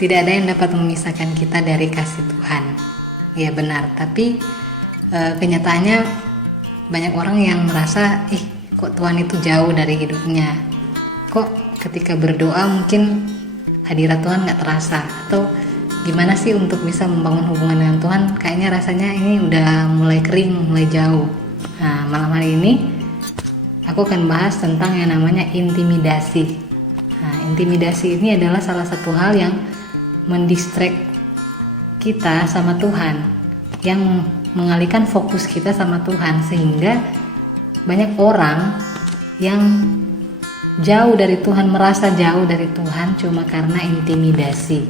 Tidak ada yang dapat memisahkan kita dari kasih Tuhan. Ya benar, tapi kenyataannya banyak orang yang merasa, kok Tuhan itu jauh dari hidupnya. Kok ketika berdoa mungkin hadirat Tuhan gak terasa. Atau gimana sih untuk bisa membangun hubungan dengan Tuhan, kayaknya rasanya ini udah mulai kering, mulai jauh. Nah, malam hari ini aku akan bahas tentang yang namanya intimidasi. Nah, intimidasi ini adalah salah satu hal yang mendistract kita sama Tuhan, yang mengalihkan fokus kita sama Tuhan, sehingga banyak orang yang jauh dari Tuhan, merasa jauh dari Tuhan cuma karena intimidasi.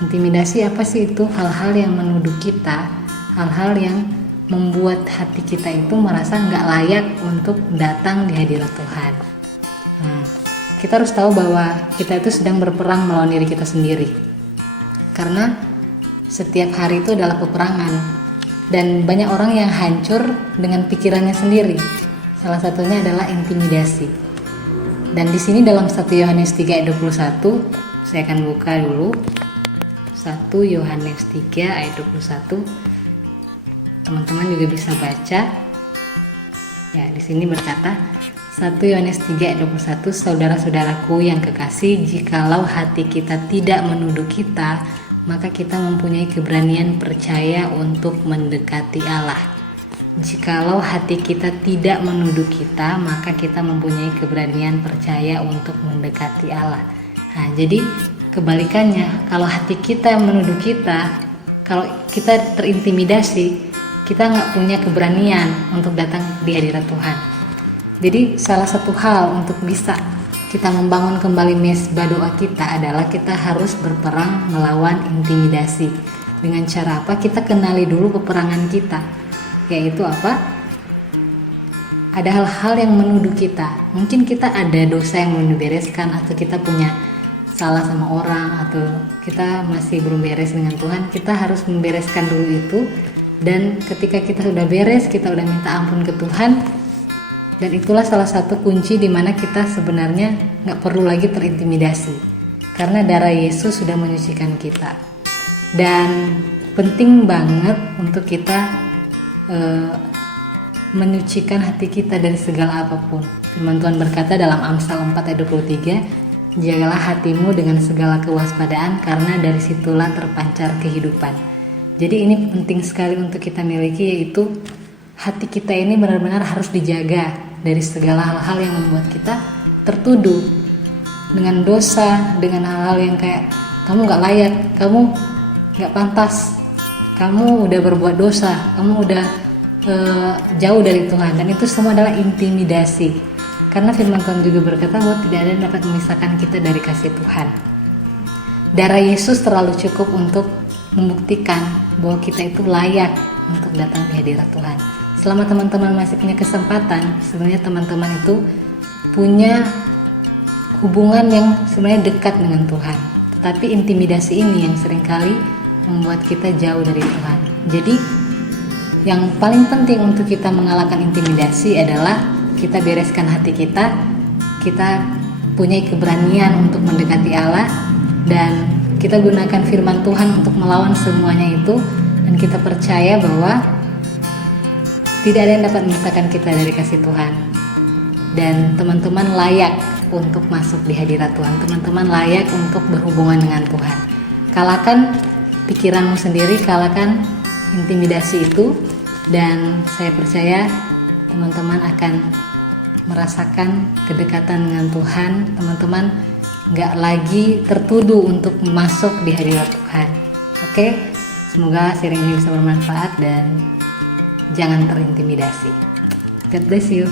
Intimidasi apa sih itu? Hal-hal yang menuduh kita, hal-hal yang membuat hati kita itu merasa nggak layak untuk datang di hadirat Tuhan. Nah, kita harus tahu bahwa kita itu sedang berperang melawan diri kita sendiri. Karena setiap hari itu adalah peperangan, dan banyak orang yang hancur dengan pikirannya sendiri. Salah satunya adalah intimidasi. Dan di sini dalam 1 Yohanes 3 ayat 21, saya akan buka dulu. 1 Yohanes 3 ayat 21. Teman-teman juga bisa baca. Ya, di sini berkata 1 Yohanes 3 ayat 21, saudara-saudaraku yang kekasih, jikalau hati kita tidak menuduh kita, maka kita mempunyai keberanian percaya untuk mendekati Allah. Jikalau hati kita tidak menuduh kita, maka kita mempunyai keberanian percaya untuk mendekati Allah. Nah, jadi kebalikannya, kalau hati kita menuduh kita, kalau kita terintimidasi, kita nggak punya keberanian untuk datang di hadirat Tuhan. Jadi salah satu hal untuk bisa kita membangun kembali mesbah doa kita adalah kita harus berperang melawan intimidasi. Dengan cara apa? Kita kenali dulu peperangan kita, yaitu apa? Ada hal-hal yang menuduh kita. Mungkin kita ada dosa yang belum dibereskan, atau kita punya salah sama orang, atau kita masih belum beres dengan Tuhan. Kita harus membereskan dulu itu, dan ketika kita sudah beres, kita udah minta ampun ke Tuhan. Dan itulah salah satu kunci di mana kita sebenarnya nggak perlu lagi terintimidasi, karena darah Yesus sudah menyucikan kita. Dan penting banget untuk kita menyucikan hati kita dari segala apapun. Firman Tuhan berkata dalam Amsal 4 ayat 23, jagalah hatimu dengan segala kewaspadaan, karena dari situlah terpancar kehidupan. Jadi ini penting sekali untuk kita miliki, yaitu hati kita ini benar-benar harus dijaga dari segala hal-hal yang membuat kita tertuduh dengan dosa, dengan hal-hal yang kayak kamu gak layak, kamu gak pantas, kamu udah berbuat dosa, kamu udah jauh dari Tuhan. Dan itu semua adalah intimidasi, karena firman Tuhan juga berkata bahwa tidak ada yang dapat memisahkan kita dari kasih Tuhan. Darah Yesus terlalu cukup untuk membuktikan bahwa kita itu layak untuk datang di hadirat Tuhan. Selama teman-teman masih punya kesempatan, sebenarnya teman-teman itu punya hubungan yang sebenarnya dekat dengan Tuhan. Tetapi intimidasi ini yang seringkali membuat kita jauh dari Tuhan. Jadi yang paling penting untuk kita mengalahkan intimidasi adalah kita bereskan hati kita, kita punya keberanian untuk mendekati Allah, dan kita gunakan firman Tuhan untuk melawan semuanya itu, dan kita percaya bahwa tidak ada yang dapat memisahkan kita dari kasih Tuhan. Dan teman-teman layak untuk masuk di hadirat Tuhan. Teman-teman layak untuk berhubungan dengan Tuhan. Kalahkan pikiranmu sendiri, kalahkan intimidasi itu, dan saya percaya teman-teman akan merasakan kedekatan dengan Tuhan. Teman-teman gak lagi tertuduh untuk masuk di hadirat Tuhan. Oke? Semoga sharing ini bisa bermanfaat dan jangan terintimidasi. God bless you.